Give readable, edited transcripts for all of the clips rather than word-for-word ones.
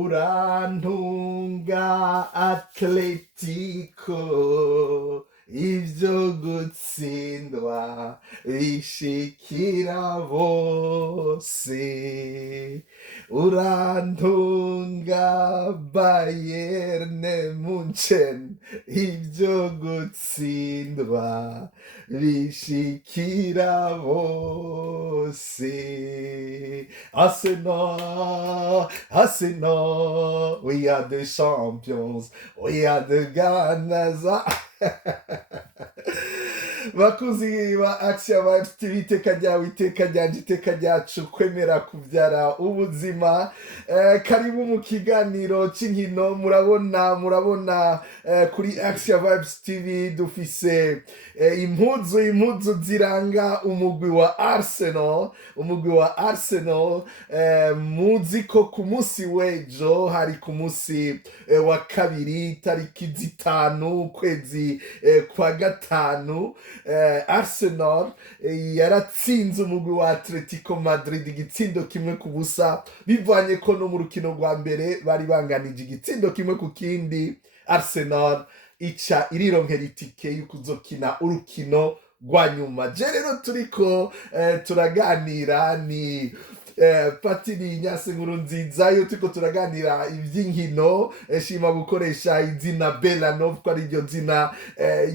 urantunga Atletico ivyo gutsindwa bishikira bose urantunga Bayern Munchen ivyo gutsindwa bishikira bose Arsenal, Arsenal, we are the champions, we are the gunners. Bakuzi ba AXIAVIBESTV iteka ryawe iteka ryanje iteka ryacu kwemera kuvyara ubuzima karibu mu kiganiro c'inkino murabona kuri AXIAVIBESTV dufise impuzu ziranga umugwi wa Arsenal muzi ko ku munsi w'ejo hari ku munsi wa kabiri tariki 5 ukwezi kwa gatanu Arsenal yaratsinze umugwi wa Atletico Madrid igitsindo kimwe ku busa bivanye ko no mu rukino rwa mbere bari banganije igitsindo kimwe ku kindi Arsenal ica irironkera itike y'ukuzokina urukino rwa nyuma. Je rero turiko turaganira ni Patiri Nyase nkuru nziza yo turiko turaganira ivy'inkino shima gukoresha izina Belanov ko ari ryo zina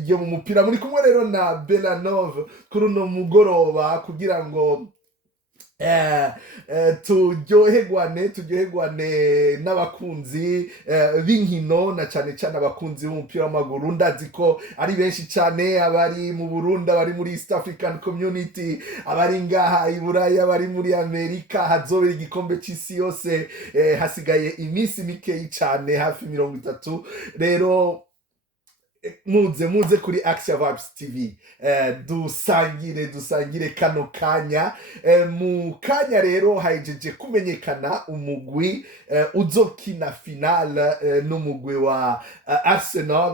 yo mu mupira. Muri kumwe rero na Belanov kuri uno mugoroba kugira ngo turyoherwane n'abakunzi b'inkino na cane abakunzi b'umupira w'amaguru. Ndazi ko ari benshi cane abari mu Burundi, abari muri East African Community, abari ngaha i Buraya, abari muri Amerika. Hazobera igikombe c'isi yose hasigaye iminsi mikeyi cane hafi 30. Rero muze kuri AXIAVIBESTV dusangire kano kanya. Mu kanya rero hajeje kumenyekana umugwi uzokina final n'umugwi wa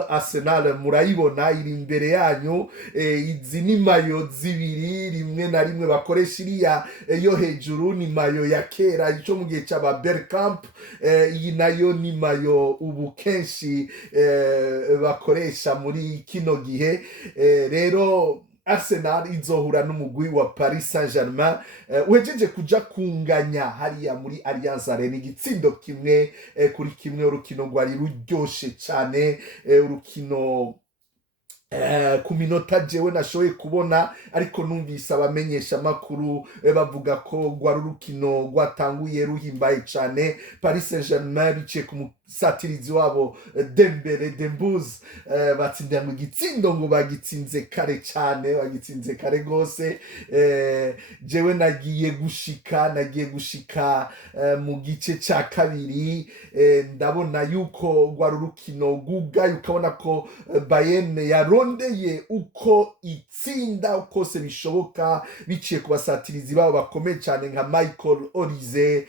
Arsenal murayibona iri imbere yanyu. Izi ni mayo zibiri, rimwe na rimwe bakoresha iriya yo hejuru ni mayo ya kera ico mu gihe c'aba Bergkamp, iyi nayo ni mayo ubu kenshi bakoresha muri kino gihe. Rero Arsenal izohura n'umugwi wa Paris Saint-Germain wejeje kuja kunganya hariya muri Allianz Arena igitsindo kimwe kuri kimwe. Urukino rwari ruryoshe cane, urukino ku minota jewe nashoboye kubona, ariko numvise abamenyesha makuru bavuga ko rwari urukino rwatanguye ruhimbaye cane. Paris Saint-Germain biciye ku musatirizi wabo Dembuz batsindira mu gitsindo ngo bagitsinze kare cane, bagitsinze kare gose. Jewe nagiye gushika mu gice ca kabiri, ndabona yuko rwari urukino rwugaye, ukabona ko Bayern yarondeye uko itsinda uko se bishoboka biciye ku basatirizi babo bakomeye cyane nka Michael Olise,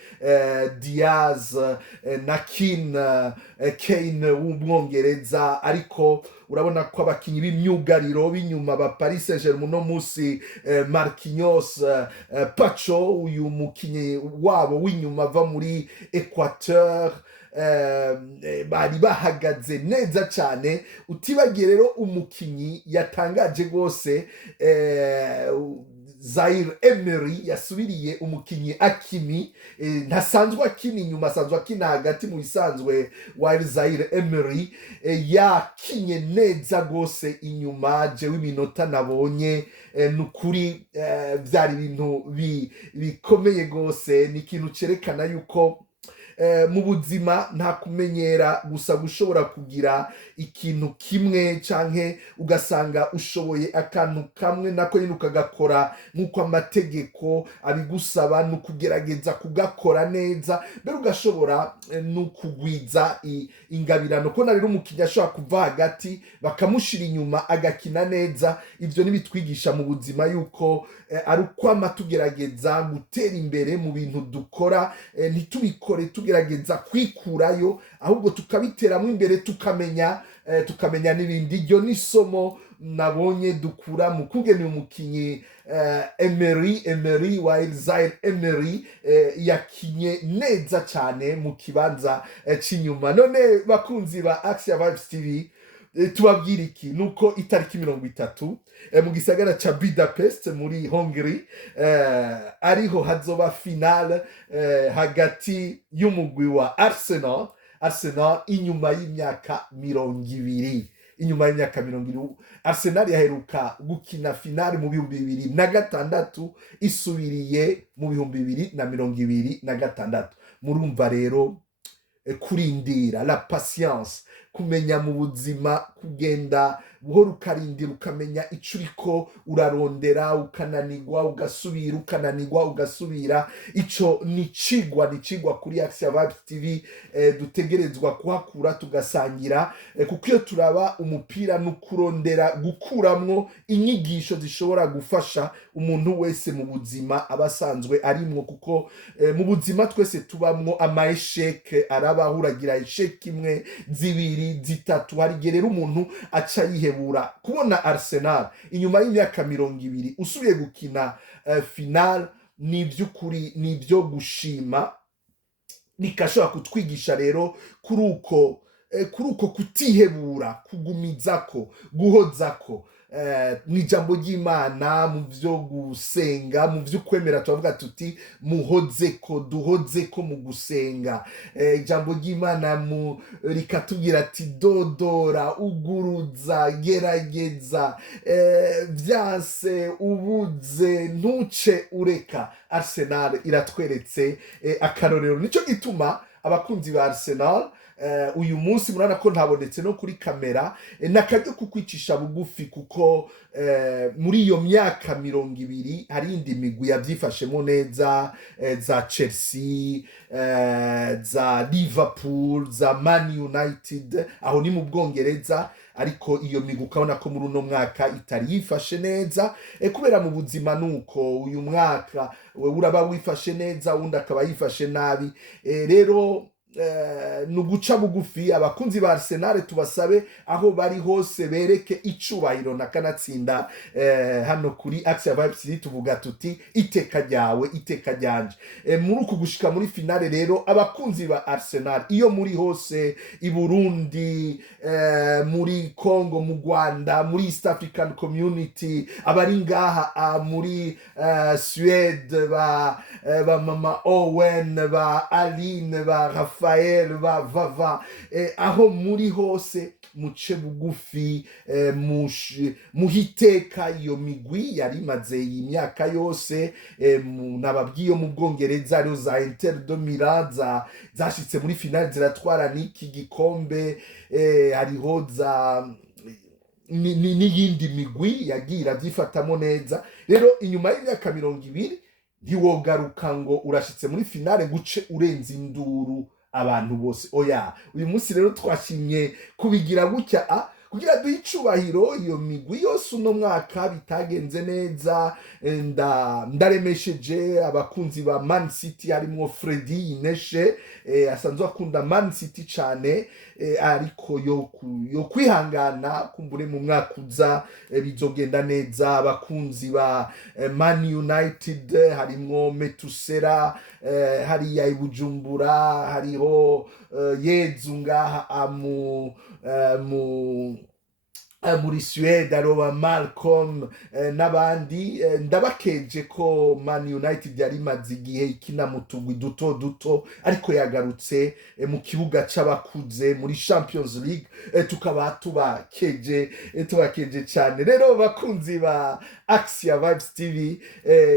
Diaz na Kane w'umwongereza. Ariko urabona ko abakinyi b'imyugariro b'inyuma ba Paris Saint-Germain no musi Marquinhos, Pacho uyu mukinyi wabo w'inyuma ava muri Equateur, bari bahagaze neza cyane. Utibagiye rero umukinyi yatangaje gose Zaire Emery yasubiriye umukinyi Akimi, ntasanzwe akina inyuma, asanzwe akina hagati mu bisanzwe wa Zaire Emery. Yakinye neza gose inyuma. Jewe iminota nabonye nukuri vyari ibintu bikomeye gose. Ni ikintu cerekana yuko mu buzima nta kumenyera gusa gushobora kugira ikintu kimwe canke ugasanga ushoboye akantu kamwe nako nyine ukagakora nk'uko amategeko abigusaba, nukugerageza kugakora neza, mbere ugashobora nukugwiza ingabirano. Ko rero umukinnyi ashobora kuva hagati bakamushira inyuma agakina neza. Ivyo nibitwigisha mu buzima yuko ari ukwama tugerageza gutera imbere mu bintu dukora, ntitubikore tugerageza kwikurayo ahubwo tukabiteramo imbere tukamenya n'ibindi. Iryo n'isomo nabonye dukura mu kugena umukinyi Emery wa Elzaire Emery yakinye neza cyane mu kibanza cy'inyuma. None bakunzi ba AXIAVIBESTV, tubabwira iki nuko itariki 30 mu gisagara ca Budapest muri Hungary ariho hazoba finale hagati y'umugwi wa Arsenal inyuma y'imyaka 20. Inyuma y'imyaka 20 Arsenal yaheruka gukina finale mu 2026 isubiriye mu 2026. Murumva rero kurindira, la patience, kumenya mu buzima kugenda buhoro ukarindira ukamenya ico uriko urarondera, ukananirwa ugasubira, ukananirwa ugasubira. Ico ni cigwa kuri AXIAVIBESTV dutegerezwa kuhakura tugasangira, kuko iyo turaba umupira n'ukurondera gukuramwo inyigisho zishobora gufasha umuntu wese mu buzima abasanzwe arimwo, kuko mu buzima twese tubamwo ama esheke arabaho, uragira esheke imwe, zibiri, zitatu. Hari rero umuntu aca yihebura. Kubona Arsenal inyuma y'imyaka 20 usubiye gukina final ni by'ukuri, ni byo gushima. Nikashobora kutwigisha rero kuri uko kutihebura, kugumizako, guhozako n'ijambo ry'Imana, mu byo gusenga, mu byo kwemera. Tuvuga tuti duhozeko mu gusenga. Ijambo ry'Imana rikatubwira ati dodora, uguruza, gerageza, byase ubuze, ntuce ureka. Arsenal iratweretse akarorero. Nico gituma abakunzi ba Arsenal uyu munsi murana ko ntabonetse no kuri kamera, nakajyo kukwicisha bugufi, kuko muri iyo myaka 20 hari indi migwi yavyifashemo neza, za Chelsea, za Liverpool, za Man United, aho ni mu Bwongereza. Ariko iyo migwi ukabona ko muri uno mwaka itari yifashe neza, kubera mu buzima nuko uyu mwaka uraba wifashe neza, undi akaba yifashe nabi. Rero nuguca bugufi abakunzi ba Arsenal, tubasabe aho bari hose bereke icubahiro na kanatsinda. Hano kuri AXIAVIBESTV tuvuga tuti iteka ryawe, iteka ryanje. Muri uku gushika muri finale rero, abakunzi ba Arsenal iyo muri hose, i Burundi, muri Congo, mu Rwanda, muri East African Community, abari ngaha muri Suède, ba mama Owen, ba Aline, ba Rafael, ba Vava, aho muri hose muce bugufi, muhiteka iyo migwi yari maze imyaka yose. Nababwiye mu Bwongereza rero za Inter de Milan zashitse muri finale ziratwara n'iki gikombe. Hariho za n'iyindi migwi yagira byifatamo neza. Rero inyuma y'imyaka 20 ntiwogaruka ngo urashitse muri finale guce urenza induru abantu bose. Oya, uyu munsi rero twashimye kubigira gutya kugira duhe icubahiro iyo migwi yose uno mwaka bitagenze neza. Ndaremesheje abakunzi ba Man City, harimo Freddy Ineshe, asanzwe akunda Man City cyane, ariko yo kwihangana, kumbure mu mwaka uza bizogenda neza. Abakunzi ba Man United, harimo Metusera, hariya i Bujumbura, hariho Yezu ngaha muri Suède, aroba Malcolm n'abandi. Ndabakeje ko Man United yari maze igihe ikina mu tugwi duto, ariko yagarutse mu kibuga c'abakuze muri Champions League. Tukaba tubakeje cyane. Rero bakunzi ba AXIAVIBESTV,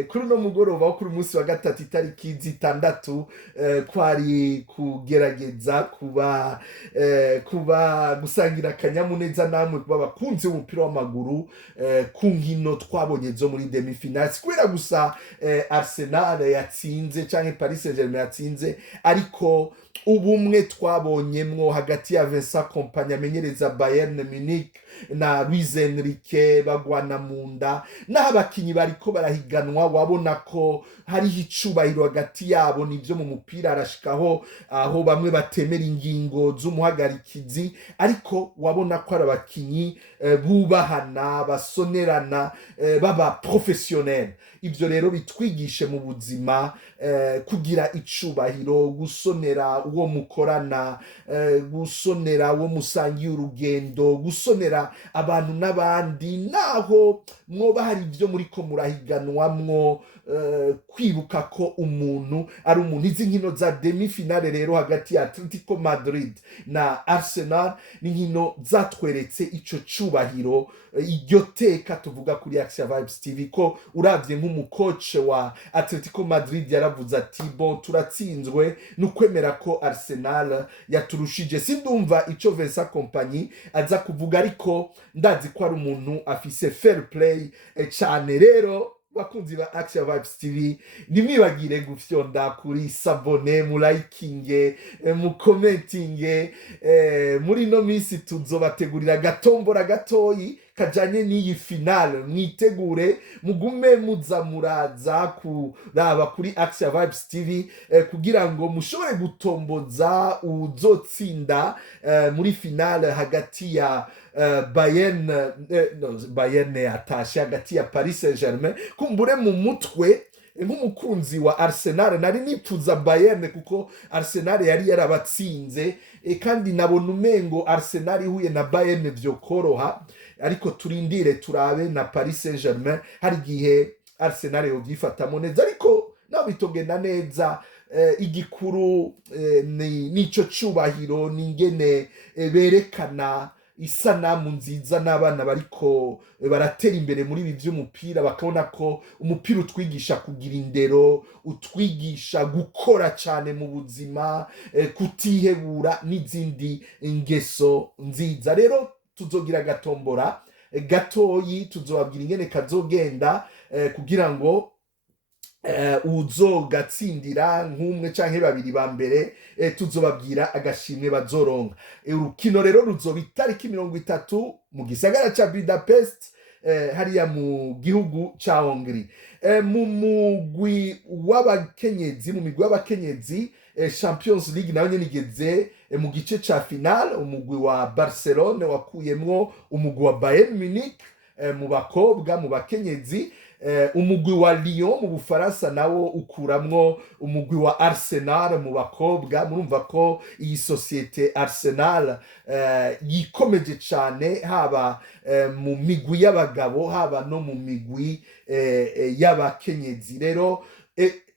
kuri no mugoroba kuri munsi wa gatatu itariki 6 kwari kugerageza kuba gusangira akanyamuneza namwe kuba bakunzi b'umupira w'amaguru ku nkino twabonye zo muri demi-finale kubera gusa Arsenal yatsinze canke Paris Saint-Germain yatsinze ariko ubumwe twabonyemwo hagati ya Vincent Kompany amenyereza Bayern Munich na Luis Enrique bagwana munda n'abakinyi bariko barahiganwa wabona ko hari icubahiro hagati yabo nivyo mu mupira arashikaho aho bamwe batemera ingingo z'umuhagarikizi ariko wabona ko ari abakinyi bubahana basonerana baba professionnel ivyo rero bitwigishe mu buzima kugira icubahiro gusonera uwo mukorana gusonera uwo musangiye urugendo gusonera abantu n'abandi naho mwoba hari ivyo muriko murahiganwamwo kwibuka ko umuntu ari umuntu izi nkino za demi-finale rero hagati ya Atletico Madrid na Arsenal ni nkino zatweretse ico cubahiro iryo teka tuvuga kuri AXIAVIBESTV ko uravye nk'umukoce wa Atletico Madrid yaravuze ati bon turatsinzwe nukwemera ko Arsenal yaturushije sindumva ico Vincent Kompany aza kuvuga ariko ndazi ko ari umuntu afise fair play cyane rero bakunzi ba AXIAVIBESTV nimwibagire gufyonda kuri sabone mu likinge mu commentinge muri no minsi tuzobategurira gatombora gatoyi kajanye n'iyi finale mwitegure mugume muza muraza kuraba kuri AXIAVIBESTV kugira ngo mushobore gutomboza uzotsinda muri finale hagati ya Bayern yatashe hagati ya Paris Saint-Germain kumbure mu mutwe nk'umukunzi wa Arsenal nari nipfuza Bayern kuko Arsenal yari yarabatsinze kandi nabona umengo Arsenal ihuye na Bayern vyo koroha ariko turindire turabe na Paris Saint-Germain hari gihe Arsenal yo gifatamo neza ariko naho bitogenda neza igikuru nico cubahiro ningene berekana isanamu nziza n'abana bariko baratera imbere muri ibi vy'umupira bakabona ko umupira utwigisha kugira indero utwigisha gukora cyane mu buzima kutihebura n'izindi ingeso nziza rero tuzogira gatombora gatoyi tuzobabwira ingene kazogenda kugira ngo uzogatsindira nk'umwe canke babiri ba mbere tuzobabwira agashimwe bazoronka urukino rero ruzoba itariki 30 mu gisagara ca Budapest hariya mu gihugu ca Hongrie mu mugwi w'abakenyezi Champions League nayo nigeze mu gice ca final umugwi wa Barcelone wakuyemwo umugwi wa Bayern Munich mu bakobwa mu bakenyezi umugwi wa LYON mu Bufaransa nawo ukuramwo umugwi wa Arsenal mu bakobwa murumva ko iyi societe Arsenal yikomeje cyane haba mu migwi y'abagabo haba no mu migwi y'abakenyezi rero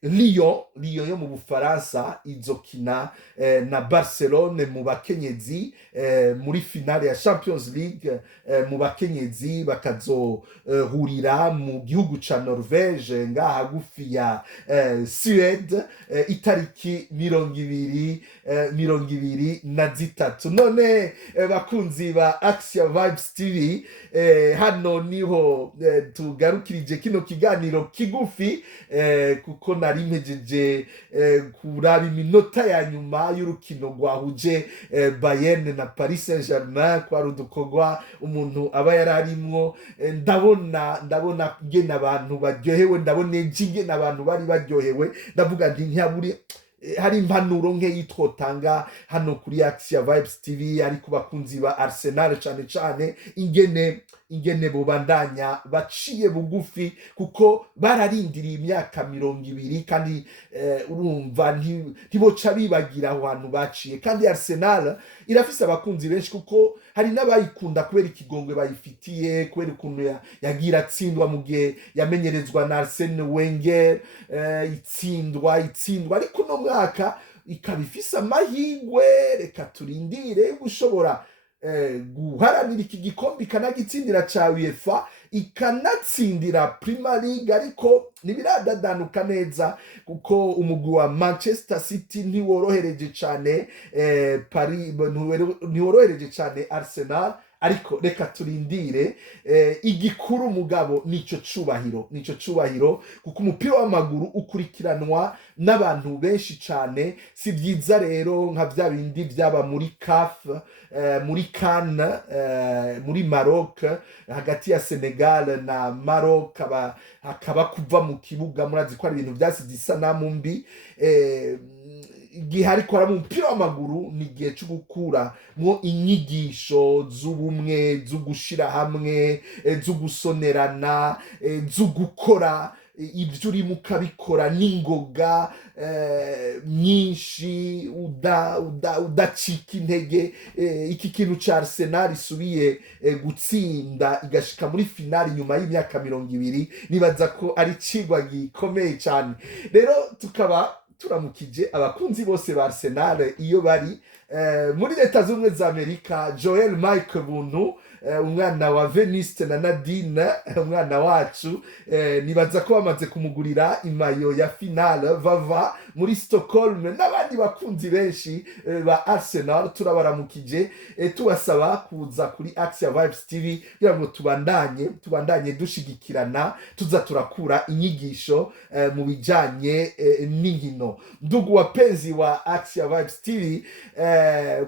Lyon yo mu Bufaransa izokina na Barcelone mu bakenyezi muri finale ya Champions League mu bakenyezi bakazohurira mu gihugu ca Norvève ngaha gufi ya Suède itariki 2023 none bakunzi ba AXIAVIBESTV hano niho tugarukirije kino kiganiro kigufi kuko nari mpejeje kuraba iminota ya nyuma y'urukino rwahuje Bayern na Paris Saint-Germain kwa rudukogwa umuntu aba yararimwo ndabona ngena abantu baryohewe ndabona ngena abantu bari baryohewe ndavuga nti ntyaburi hari impanuro nke yitwotanga hano kuri AXIAVIBESTV ariko bakunzi ba Arsenal cyane ingene bobandanya baciye bugufi kuko bararindiriye imyaka 20 kandi urumva ntiboca bibagira abantu baciye kandi Arsenal irafise abakunzi benshi kuko hari n'abayikunda kubera ikigongwe bayifitiye kubera ukuntu yagira atsindwa mu gihe yamenyerezwa na Arsene Wenger itsindwa ariko no mwaka ikabifisa amahigwe reka turindire gushobora guharanira iki gikombe ikanagitsindira ca Uefa ikanatsindira Premier League ariko nibiradadanuka neza kuko umugwi wa Manchester City ntiworohereje cyane Paris ntiworohereje cyane Arsenal ariko reka turindire. Igikuru mugabo nico cubahiro kuko umupira w'amaguru ukurikiranwa n'abantu benshi cyane. Si byiza rero nka bya bindi byaba muri CAF, muri CAN, muri Maroc, hagati ya Senegal na Maroc hakaba kuva mu kibuga. Murazi ko ari ibintu byasize isanamu mbi. Igihe ariko ara mu mupira w'amaguru ni igihe cyo gukura mwo inyigisho z'ubumwe, zo gushira hamwe, zo gusonerana, zo gukora ibyo uri mukabikora n'ingoga nyinshi, udacika intege. Iki kintu ca Arsenal isubiye gutsinda igashika muri finali nyuma y'imyaka 20, nibaza ko ari cigwa gikomeye cyane. Rero tukaba turamukije abakunzi bose ba Arsenal iyo bari muri Leta Zunze za Amerika. Joel Mike Buntu, umwana wa Veniste na Nadine, umwana wacu, nibaza ko bamaze kumugurira imayo ya finale vava muri Stockholm, n'abandi bakunzi benshi ba Arsenal turabaramukije. Tubasaba kuza kuri AXIAVIBESTV kugira ngo tubandanye dushigikirana, tuza turakura inyigisho mu bijanye n'inkino. Ndugu wapenzi wa AXIAVIBESTV,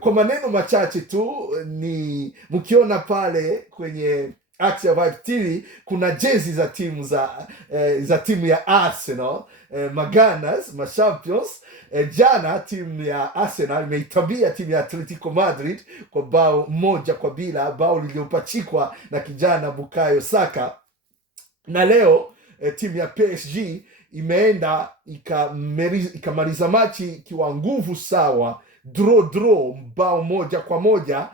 kwa maneno machache tu, ni mkiona pale kwenye AXIAVIBESTV kuna jezi za timu ya Arsenal, Maganas, Champions. Jana timu ya Arsenal imeitabia timu ya Atletico Madrid kwa bao 1-0, bao liliopachikwa na kijana Bukayo Saka. Na leo timu ya PSG imeenda ikamaliza machi ikiwa nguvu sawa, draw bao 1-1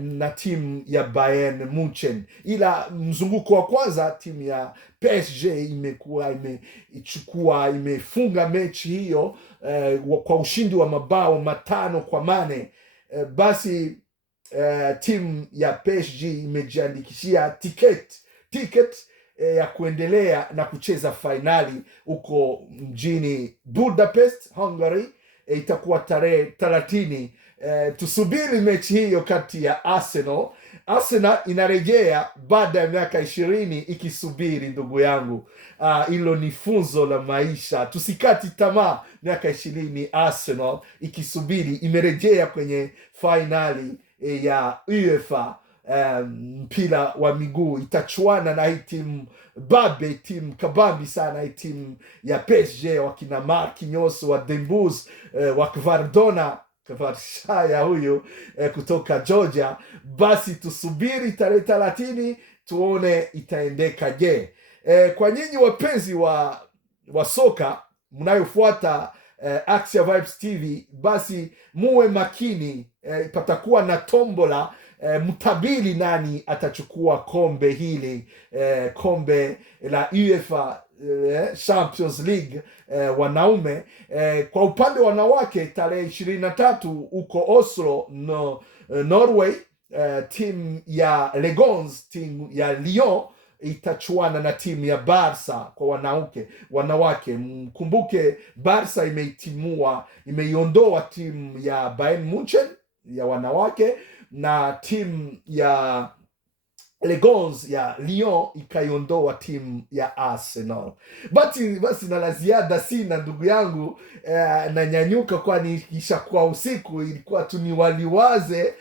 na timu ya Bayern Munchen. Ila mzunguko wa kwanza timu ya PSG imefunga mechi hiyo kwa ushindi wa mabao 5-8. Basi timu ya PSG imejiandikishia ticket ya kuendelea na kucheza finali uko mjini Budapest, Hungary. Itakuwa tarehe 30. Tusubiri mechi hiyo kati ya Arsenal inarejea baada ya miaka 20 ikisubiri. Ndugu yangu, hilo ni funzo la maisha. Tusikati tamaa. Miaka 20 Arsenal ikisubiri, imerejea kwenye finali ya Uefa mpira wa miguu. Itachuana na hii timu babe, timu kabambi sana, hii timu ya PSG, wakina Marquinhos wa Dembuz, wa Kvarshaya huyu kutoka Georgia. Basi tusubiri tarehe 30 tuone itaendeka je. Kwa nyinyi wapenzi wa soka mnayofuata AXIAVIBESTV, basi muwe makini. Patakuwa na tombola, mtabili nani atachukua kombe hili, kombe la UEFA Champions League wanaume. Kwa upande wanawake tarehe 23 uko Oslo, Norway, timu ya Legons, timu ya Lyon itachuana na timu ya Barca kwa wanawake. Mkumbuke Barca imeiondoa timu ya Bayern Munchen ya wanawake, na timu ya Legons ya Lyon ikaiondoa timu ya Arsenal. Basi na la ziada sina, ndugu yangu, na nyanyuka kwani kisha kwa usiku ilikuwa tuniwaliwaze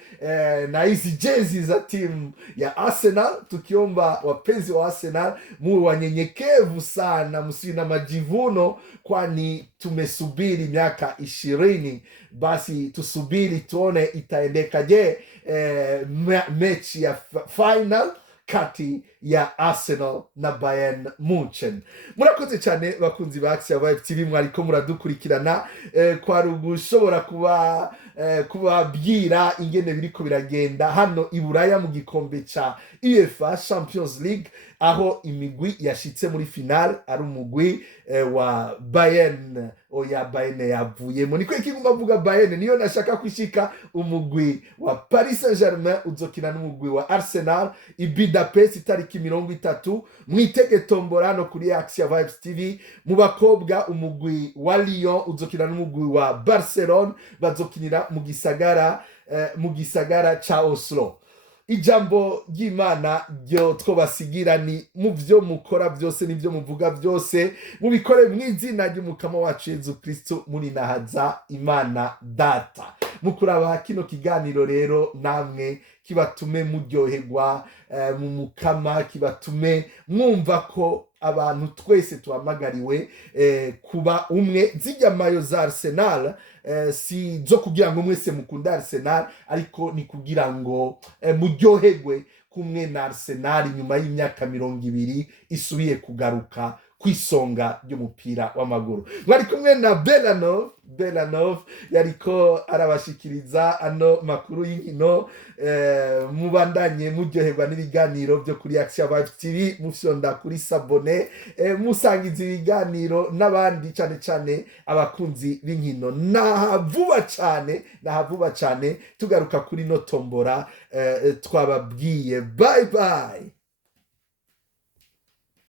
na hizi jezi za timu ya Arsenal. Tukiomba wapenzi wa Arsenal muwe wanyenyekevu sana, msiwe na majivuno, kwani tumesubiri miaka 20. Basi tusubiri tuone itaendeka je mechi ya final kati ya Arsenal na Bayern Munchen. Murakoze cyane bakunzi ba AXIAVIBESTV, mwariko muradukurikirana. Kwari ugushobora kubabwira ingene biriko biragenda hano i Buraya mu gikombe ca UEFA Champions League, aho imigwi yashitse muri final ari umugwi wa Bayern. Oya, Bayern yavuyemo. Niko ikigomba vuga Bayern niyo nashaka kwishika. Umugwi wa Paris Saint-Germain uzokina n'umugwi wa Arsenal i Budapest itariki 30. Mwitege tombola no kuri AXIAVIBESTV. Mu bakobwa umugwi wa Lyon uzokina n'umugwi wa Barcelone, bazokinira mu gisagara ca Oslo. ijambo ry'Imana ryo twobasigira ni mu byo mukora byose n'ibyo muvuga byose mubikore mu izina ry'umukama wacu Yesu Kristo muri nahaza Imana Data. Mukuraba kino kiganiro rero namwe kibatume muryoherwa mu mukama, kibatume mwumva ko abantu twese tuhamagariwe kuba umwe. Zijya mayo za Arsenal si zo kugira ngo mwese mukunda Arsenal, ariko ni kugira ngo muryoherwe kumwe na Arsenal nyuma y'imyaka 20 isubiye kugaruka kwisonga ry'umupira w'amaguru. Mwari kumwe na Belanov yariko arabashikiriza ano makuru y'inkino. Mubandanye muryoherwa n'ibiganiro byo kuri AXIAVIBESTV, mufyonda kuri sabone, musangiza ibiganiro n'abandi cyane abakunzi b'inkino. Nahavuba cyane tugaruka kuri no tombola twababwiye. Bye bye.